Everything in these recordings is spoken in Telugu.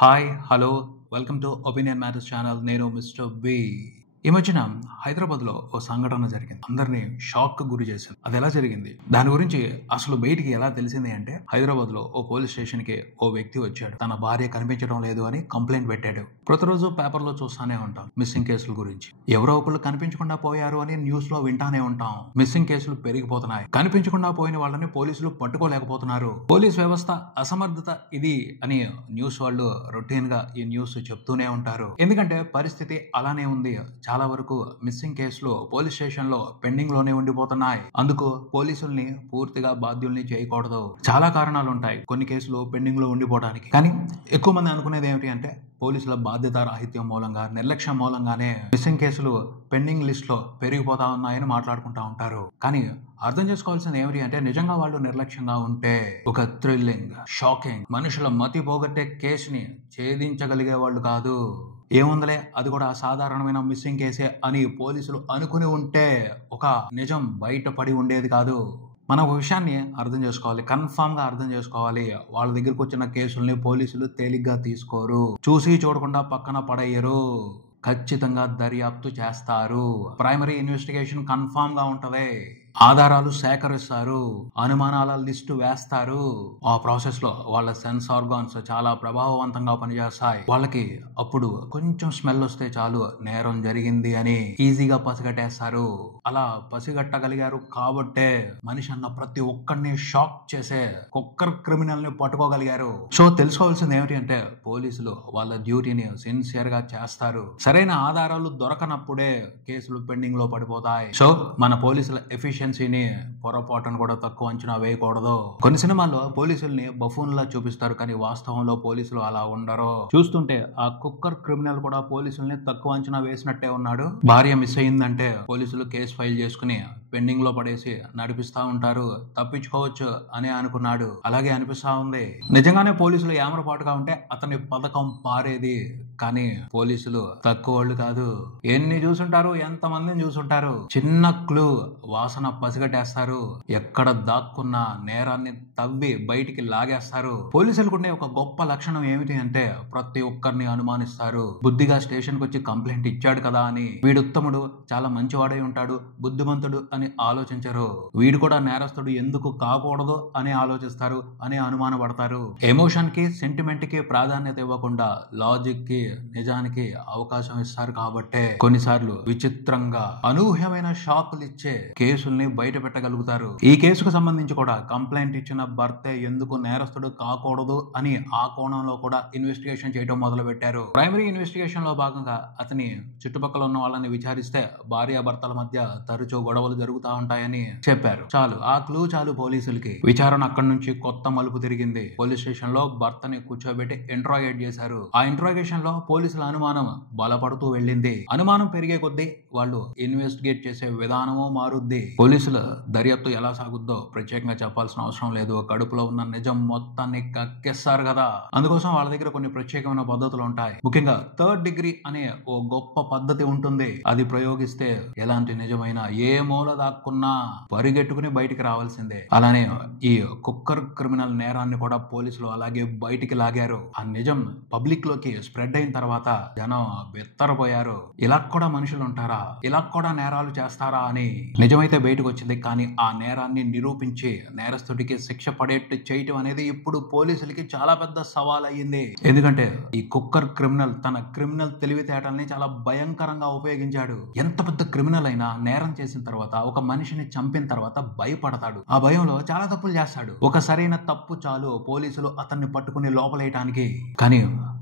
Hi hello welcome to opinion matters channel. నేను మిస్టర్ బి. ఈ మధ్యన హైదరాబాద్లో ఓ సంఘటన జరిగింది. అందరినీ షాక్ గురి చేసింది. అది ఎలా జరిగింది, దాని గురించి అసలు బయటికి ఎలా తెలిసింది అంటే, హైదరాబాద్లో ఓ పోలీస్ స్టేషన్ కి ఓ వ్యక్తి వచ్చాడు. తన భార్య కనిపించడం లేదు అని కంప్లైంట్ పెట్టాడు. ప్రతిరోజు పేపర్లో చూస్తానే ఉంటాం మిస్సింగ్ కేసుల గురించి. ఎవరో ఒకళ్ళు కనిపించకుండా పోయారు అని న్యూస్ లో వింటానే ఉంటాం. మిస్సింగ్ కేసులు పెరిగిపోతున్నాయి. కనిపించకుండా పోయిన వాళ్ళని పోలీసులు పట్టుకోలేకపోతున్నారు. పోలీస్ వ్యవస్థ అసమర్థత ఇది అని న్యూస్ వాళ్ళు రొటీన్ గా ఈ న్యూస్ చెప్తూనే ఉంటారు. ఎందుకంటే పరిస్థితి అలానే ఉంది. చాలా వరకు మిస్సింగ్ కేసులు పోలీస్ స్టేషన్ లో పెండింగ్ లోనే ఉండిపోతున్నాయి. అందుకు పోలీసుల్ని పూర్తిగా బాధ్యుల్ని చేయకూడదు. చాలా కారణాలు ఉంటాయి కొన్ని కేసులు పెండింగ్ లో ఉండిపోవడానికి. కానీ ఎక్కువ మంది అనుకునేది ఏమిటి అంటే, పోలీసుల బాధ్యత రాహిత్యం మూలంగా, నిర్లక్ష్యం మూలంగానే మిస్సింగ్ కేసులు పెండింగ్ లిస్ట్ లో పెరిగిపోతా ఉన్నాయని మాట్లాడుకుంటా ఉంటారు. కానీ అర్థం చేసుకోవాల్సింది ఏమిటి అంటే, నిజంగా వాళ్ళు నిర్లక్ష్యంగా ఉంటే ఒక థ్రిల్లింగ్, షాకింగ్, మనుషుల మతి పోగొట్టే కేసుని ఛేదించగలిగే వాళ్ళు కాదు. ఏముందలే అది కూడా సాధారణమైన మిస్సింగ్ కేసే అని పోలీసులు అనుకుని ఉంటే ఒక నిజం బయటపడి ఉండేది కాదు. మనం ఒక విషయాన్ని అర్థం చేసుకోవాలి, కన్ఫామ్ గా అర్థం చేసుకోవాలి. వాళ్ళ దగ్గరకు వచ్చిన కేసుల్ని పోలీసులు తేలిగ్గా తీసుకోరు. చూసి చూడకుండా పక్కన పడేయరు. ఖచ్చితంగా దర్యాప్తు చేస్తారు. ప్రైమరీ ఇన్వెస్టిగేషన్ కన్ఫామ్ గా ఉంటది. ఆధారాలు సేకరిస్తారు. అనుమానాల లిస్టు వేస్తారు. ఆ ప్రాసెస్ లో వాళ్ళ సెన్స్ ఆర్గాన్స్ చాలా ప్రభావవంతంగా పనిచేస్తాయి. వాళ్ళకి అప్పుడు కొంచెం స్మెల్ వస్తే చాలు నేరం జరిగింది అని ఈజీగా పసిగట్టేస్తారు. అలా పసిగట్టగలిగారు కాబట్టే మనిషి అన్న ప్రతి ఒక్కరిని షాక్ చేసే కుక్కర్ క్రిమినల్ ని పట్టుకోగలిగారు. సో తెలుసుకోవాల్సింది ఏమిటి అంటే, పోలీసులు వాళ్ళ డ్యూటీని సిన్సియర్ గా చేస్తారు. సరైన ఆధారాలు దొరకనప్పుడే కేసులు పెండింగ్ లో పడిపోతాయి. సో మన పోలీసుల ఎఫిషియన్సీని పొరపాటును కూడా తక్కువ అంచనా వేయకూడదు. కొన్ని సినిమాల్లో పోలీసుల్ని బఫూన్లా చూపిస్తారు, కానీ వాస్తవంలో పోలీసులు అలా ఉండరు. చూస్తుంటే ఆ కుక్కర్ క్రిమినల్ కూడా పోలీసుల్ని తక్కువ అంచనా వేసినట్టే ఉన్నాడు. భార్య మిస్ అయిందంటే పోలీసులు కేసు ఫైల్ చేసుకుని పెండింగ్ లో పడేసి నడిపిస్తా ఉంటారు. తప్పించుకోవచ్చు అని అనుకున్నాడు. అలాగే అనిపిస్తా ఉంది. నిజంగానే పోలీసులు ఏమరపాటుగా ఉంటే అతని పథకం పారేది. కానీ పోలీసులు తక్కువ వాళ్ళు కాదు. ఎన్ని చూసుంటారు, ఎంత మందిని చూసుంటారు. చిన్న క్లూ వాసన పసిగట్టేస్తారు. ఎక్కడ దాక్కున్న నేరాన్ని తవ్వి బయటికి లాగేస్తారు. పోలీసులకుండే ఒక గొప్ప లక్షణం ఏమిటి అంటే, ప్రతి ఒక్కరిని అనుమానిస్తారు. బుద్ధిగా స్టేషన్ కు వచ్చి కంప్లైంట్ ఇచ్చాడు కదా అని, వీడు ఉత్తముడు, చాలా మంచివాడై ఉంటాడు, బుద్ధిమంతుడు అని ఆలోచించరు. వీడు కూడా నేరస్తుడు ఎందుకు కాకూడదు అని ఆలోచిస్తారు, అని అనుమానపడతారు. ఎమోషన్ కి, సెంటిమెంట్ కి ప్రాధాన్యత ఇవ్వకుండా లాజిక్ కి, నిజానికి అవకాశం ఇస్తారు. కాబట్టే కొన్నిసార్లు విచిత్రంగా అనూహ్యమైన షాకులు ఇచ్చే కేసుల్ని బయట పెట్టగలుగుతారు. ఈ కేసుకు సంబంధించి కూడా కంప్లైంట్ ఇచ్చిన భర్తే ఎందుకు నేరస్తుడు కాకూడదు అని ఆ కోణంలో కూడా ఇన్వెస్టిగేషన్ చేయడం మొదలు పెట్టారు. ప్రైమరీ ఇన్వెస్టిగేషన్ లో భాగంగా అతని చుట్టుపక్కల ఉన్న వాళ్ళని విచారిస్తే భార్యాభర్తల మధ్య తరచూ గొడవలు జరుగుతూ ఉంటాయని చెప్పారు. చాలు ఆ క్లూ చాలు పోలీసులకి. విచారణ అక్కడి నుంచి కొత్త మలుపు తిరిగింది. పోలీస్ స్టేషన్ లో భర్తని కూర్చోబెట్టి ఇంట్రాగేట్ చేశారు. ఆ ఇంట్రాగేషన్ లో పోలీసుల అనుమానం బలపడుతూ వెళ్ళింది. అనుమానం పెరిగే కొద్దీ వాళ్ళు ఇన్వెస్టిగేట్ చేసే విధానము మారుద్ది. పోలీసుల దర్యాప్తు ఎలా సాగుద్దో ప్రత్యేకంగా చెప్పాల్సిన అవసరం లేదు. కడుపులో ఉన్న నిజం మొత్తాన్ని కక్కేస్తారు కదా. అందుకోసం వాళ్ళ దగ్గర కొన్ని ప్రత్యేకమైన పద్ధతులు ఉంటాయి. ముఖ్యంగా థర్డ్ డిగ్రీ అనే ఓ గొప్ప పద్ధతి ఉంటుంది. అది ప్రయోగిస్తే ఎలాంటి నిజమైన ఏ మూల దాక్కున్నా పరిగెట్టుకుని బయటికి రావాల్సిందే. అలానే ఈ కుక్కర్ క్రిమినల్ నేరాన్ని కూడా పోలీసులు అలాగే బయటికి లాగారు. ఆ నిజం పబ్లిక్ లోకి స్ప్రెడ్ అయిన తర్వాత జనం బెత్తరపోయారు. ఇలా కూడా మనుషులు ఉంటారా, ఇలా కూడా నేరాలు చేస్తారా అని. నిజమైతే బయటకు వచ్చింది, కానీ ఆ నేరాన్ని నిరూపించి నేరస్తుడికి శిక్ష పడేట్టు చేయటం అనేది ఇప్పుడు పోలీసులకి చాలా పెద్ద సవాల్ అయ్యింది. ఎందుకంటే ఈ కుక్కర్ క్రిమినల్ తన క్రిమినల్ తెలివితేటల్ని చాలా భయంకరంగా ఉపయోగించాడు. ఎంత పెద్ద క్రిమినల్ అయినా నేరం చేసిన తర్వాత, ఒక మనిషిని చంపిన తర్వాత భయపడతాడు. ఆ భయంలో చాలా తప్పులు చేస్తాడు. ఒక సరైన తప్పు చాలు పోలీసులు అతన్ని పట్టుకుని లోపలేయటానికి. కానీ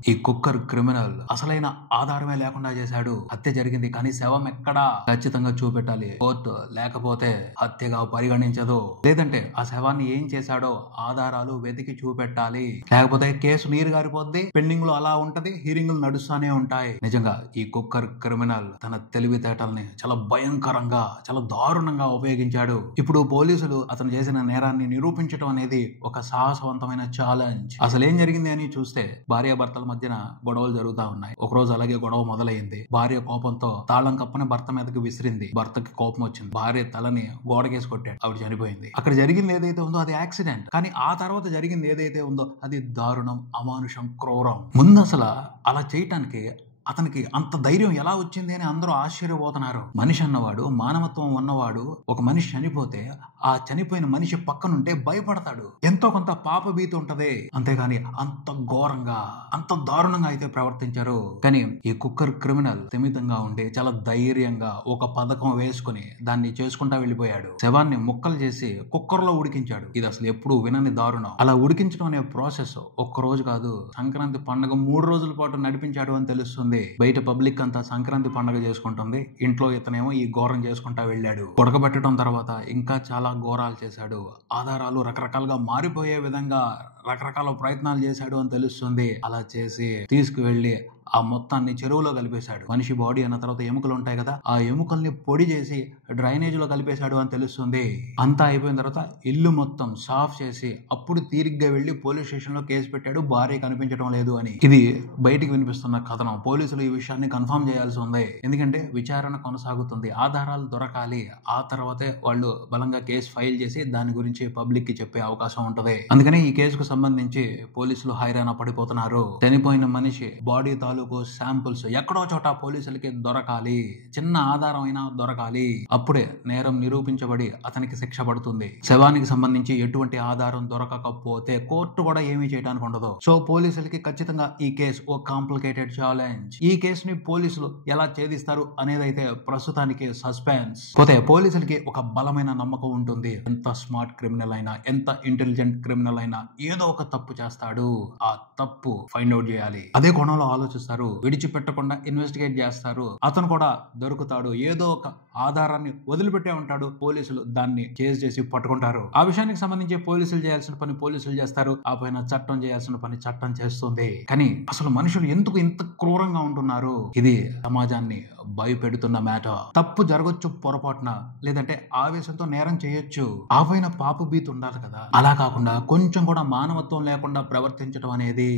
ఈ కుక్కర్ క్రిమినల్ అసలైన ఆధారమే లేకుండా చేశాడు. హత్య జరిగింది, కానీ శవం ఎక్కడా ఖచ్చితంగా చూపెట్టాలి. కోర్టు లేకపోతే హత్యగా పరిగణించదు. లేదంటే ఆ శవాన్ని ఏం చేశాడో ఆధారాలు వెతికి చూపెట్టాలి. లేకపోతే కేసు నీరు గారిపోద్ది, పెండింగ్ లో అలా ఉంటది, హీరింగ్లు నడుస్తూనే ఉంటాయి. నిజంగా ఈ కుక్కర్ క్రిమినల్ తన తెలివితేటల్ని చాలా భయంకరంగా, చాలా దారుణంగా దారుణంగా ఉపయోగించాడు. ఇప్పుడు పోలీసులు అతను చేసిన నేరాన్ని నిరూపించడం అనేది ఒక సాహసవంతమైన ఛాలెంజ్. అసలు ఏం జరిగింది అని చూస్తే భార్యాభర్తల మధ్యన గొడవలు జరుగుతా ఉన్నాయి. ఒకరోజు అలాగే గొడవ మొదలైంది. భార్య కోపంతో తాళం కప్పని భర్త మీదకి విసిరింది. భర్తకి కోపం వచ్చింది. భార్య తలని గోడకేసి కొట్టాడు. ఆవిడ చనిపోయింది. అక్కడ జరిగింది ఏదైతే ఉందో అది యాక్సిడెంట్. కానీ ఆ తర్వాత జరిగింది ఏదైతే ఉందో అది దారుణం, అమానుషం, క్రూరం. ముందు అసలు అలా చేయటానికి అతనికి అంత ధైర్యం ఎలా వచ్చింది అని అందరూ ఆశ్చర్యపోతున్నారు. మనిషి అన్నవాడు, మానవత్వం ఉన్నవాడు, ఒక మనిషి చనిపోతే ఆ చనిపోయిన మనిషి పక్కనుంటే భయపడతాడు. ఎంతో కొంత పాపభీతి ఉంటది. అంతేగాని అంత ఘోరంగా, అంత దారుణంగా అయితే ప్రవర్తించారు. కానీ ఈ కుక్కర్ క్రిమినల్ స్థిమితంగా ఉండి చాలా ధైర్యంగా ఒక పథకం వేసుకుని దాన్ని చేసుకుంటా వెళ్ళిపోయాడు. శవాన్ని ముక్కలు చేసి కుక్కర్లో ఉడికించాడు. ఇది అసలు ఎప్పుడు వినని దారుణం. అలా ఉడికించడం అనే ప్రాసెస్ ఒక్క రోజు కాదు, సంక్రాంతి పండుగ 3 రోజుల పాటు నడిపించాడు అని తెలుస్తుంది. బయట పబ్లిక్ అంతా సంక్రాంతి పండుగ చేసుకుంటుంది. ఇంట్లో ఇతనేమో ఈ ఘోరం చేసుకుంటా వెళ్ళాడు. ఉడకబెట్టడం తర్వాత ఇంకా చాలా ఘోరాలు చేశాడు. ఆధారాలు రకరకాలుగా మారిపోయే విధంగా రకరకాల ప్రయత్నాలు చేశాడు అని తెలుస్తుంది. అలా చేసి తీసుకువెళ్లి ఆ మొత్తాన్ని చెరువులో కలిపేశాడు. మనిషి బాడీ అన్న తర్వాత ఎముకలు ఉంటాయి కదా, ఆ ఎముకల్ని పొడి చేసి డ్రైనేజ్ లో కలిపేశాడు అని తెలుస్తుంది. అంతా అయిపోయిన తర్వాత ఇల్లు మొత్తం సాఫ్ చేసి అప్పుడు తీరిగ్గా వెళ్లి పోలీస్ స్టేషన్ లో కేసు పెట్టాడు, భార్య కనిపించడం లేదు అని. ఇది బయటికి వినిపిస్తున్న కథనం. పోలీసులు ఈ విషయాన్ని కన్ఫర్మ్ చేయాల్సి ఉంది. ఎందుకంటే విచారణ కొనసాగుతుంది, ఆధారాలు దొరకాలి. ఆ తర్వాతే వాళ్ళు బలంగా కేసు ఫైల్ చేసి దాని గురించి పబ్లిక్ కి చెప్పే అవకాశం ఉంటది. అందుకని ఈ కేసుకు సంబంధించి పోలీసులు హైరాణ పడిపోతున్నారు. చనిపోయిన మనిషి బాడీ తాలూకు శాంపుల్స్ ఎక్కడో చోట పోలీసులకి దొరకాలి. చిన్న ఆధారం అయినా దొరకాలి. అప్పుడే నేరం నిరూపించబడి అతనికి శిక్ష పడుతుంది. శవానికి సంబంధించి ఎటువంటి ఆధారం దొరకకపోతే కోర్టు కూడా ఏమీ చేయడానికి ఉండదు. సో పోలీసులకి ఖచ్చితంగా ఈ కేసు ఓ కాంప్లికేటెడ్ ఛాలెంజ్. ఈ కేసుని పోలీసులు ఎలా ఛేదిస్తారు అనేదైతే ప్రస్తుతానికి సస్పెన్స్. పోతే పోలీసులకి ఒక బలమైన నమ్మకం ఉంటుంది. ఎంత స్మార్ట్ క్రిమినల్ అయినా, ఎంత ఇంటెలిజెంట్ క్రిమినల్ అయినా ఏదో ఒక తప్పు చేస్తాడు. ఆ తప్పు ఫైండ్ అవుట్ చేయాలి. అదే కోణంలో ఆలోచిస్తారు. విడిచిపెట్టకుండా ఇన్వెస్టిగేట్ చేస్తారు. అతను కూడా దొరుకుతాడు. ఏదో ఒక ఆధారాన్ని వదిలిపెట్టే ఉంటాడు. పోలీసులు దాన్ని చేజ్ చేసి పట్టుకుంటారు. ఆ విషయానికి సంబంధించి పోలీసులు చేయాల్సిన పని పోలీసులు చేస్తారు. ఆ పైన చట్టం చేయాల్సిన పని చట్టం చేస్తుంది. కానీ అసలు మనుషులు ఎందుకు ఇంత క్రూరంగా ఉంటున్నారు? ఇది సమాజాన్ని భయపెడుతున్న మ్యాటర్. తప్పు జరగొచ్చు పొరపాటున, లేదంటే ఆవేశంతో నేరం చేయొచ్చు. ఆ పైన పాపభీతి ఉండాలి కదా. అలా కాకుండా కొంచెం కూడా మానవత్వం లేకుండా ప్రవర్తించడం అనేది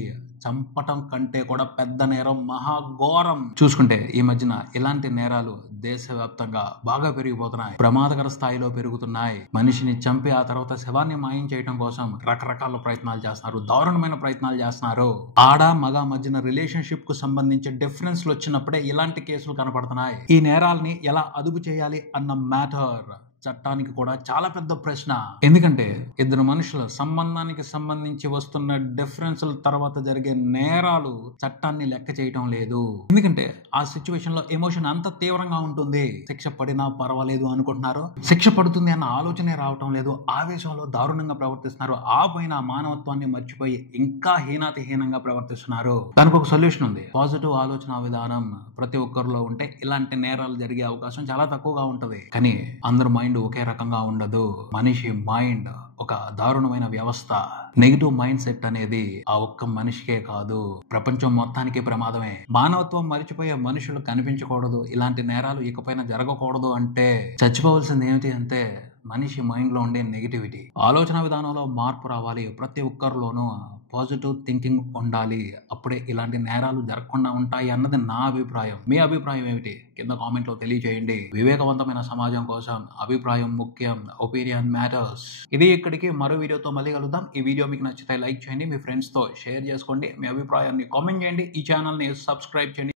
చంపటం కంటే కూడా పెద్ద నేరం, మహాఘోరం. చూసుకుంటే ఈ మధ్యన ఇలాంటి నేరాలు దేశవ్యాప్తంగా బాగా పెరిగిపోతున్నాయి, ప్రమాదకర స్థాయిలో పెరుగుతున్నాయి. మనిషిని చంపి ఆ తర్వాత శవాన్ని మాయం చేయడం కోసం రకరకాల ప్రయత్నాలు చేస్తున్నారు, దారుణమైన ప్రయత్నాలు చేస్తున్నారు. ఆడ మగ మధ్యన రిలేషన్షిప్ కు సంబంధించి డిఫరెన్స్లు వచ్చినప్పుడే ఇలాంటి కేసులు కనపడుతున్నాయి. ఈ నేరాల్ని ఎలా అదుపు చేయాలి అన్న మ్యాటర్ చట్టానికి కూడా చాలా పెద్ద ప్రశ్న. ఎందుకంటే ఇద్దరు మనుషుల సంబంధానికి సంబంధించి వస్తున్న డిఫరెన్స్ల తర్వాత జరిగే నేరాలు చట్టాన్ని లెక్క చేయటం లేదు. ఎందుకంటే ఆ సిచ్యువేషన్ లో ఎమోషన్ అంత తీవ్రంగా ఉంటుంది. శిక్ష పడినా పర్వాలేదు అనుకుంటున్నారు, శిక్ష పడుతుంది అన్న ఆలోచనే రావటం లేదు. ఆవేశంలో దారుణంగా ప్రవర్తిస్తున్నారు. ఆ పైన మానవత్వాన్ని మర్చిపోయి ఇంకా హీనాతిహీనంగా ప్రవర్తిస్తున్నారు. దానికి ఒక సొల్యూషన్ ఉంది. పాజిటివ్ ఆలోచన విధానం ప్రతి ఒక్కరిలో ఉంటే ఇలాంటి నేరాలు జరిగే అవకాశం చాలా తక్కువగా ఉంటది. కానీ అందరు మైండ్ ఒకే రకంగా ఉండదు. మనిషి మైండ్ ఒక దారుణమైన వ్యవస్థ. నెగిటివ్ మైండ్ సెట్ అనేది ఆ ఒక్క మనిషికే కాదు, ప్రపంచం మొత్తానికి ప్రమాదమే. మానవత్వం మరిచిపోయే మనుషులు కనిపించకూడదు, ఇలాంటి నేరాలు ఇకపైన జరగకూడదు అంటే చచ్చిపోవాల్సింది ఏమిటి అంటే మనిషి మైండ్ లో ఉండే నెగిటివిటీ. ఆలోచన విధానంలో మార్పు రావాలి. ప్రతి ఒక్కరిలోనూ పాజిటివ్ థింకింగ్ ఉండాలి. అప్పుడే ఇలాంటి నేరాలు జరగకుండా ఉంటాయి అన్నది నా అభిప్రాయం. మీ అభిప్రాయం ఏమిటి? కింద కామెంట్ లో తెలియజేయండి. వివేకవంతమైన సమాజం కోసం అభిప్రాయం ముఖ్యం. Opinion matters. ఇది ఇక్కడికి. మరో వీడియోతో మళ్ళీ కలుద్దాం. ఈ వీడియో మీకు నచ్చితే లైక్ చేయండి, మీ ఫ్రెండ్స్ తో షేర్ చేసుకోండి, మీ అభిప్రాయాన్ని కామెంట్ చేయండి, ఈ ఛానల్ ని సబ్స్క్రైబ్ చేయండి.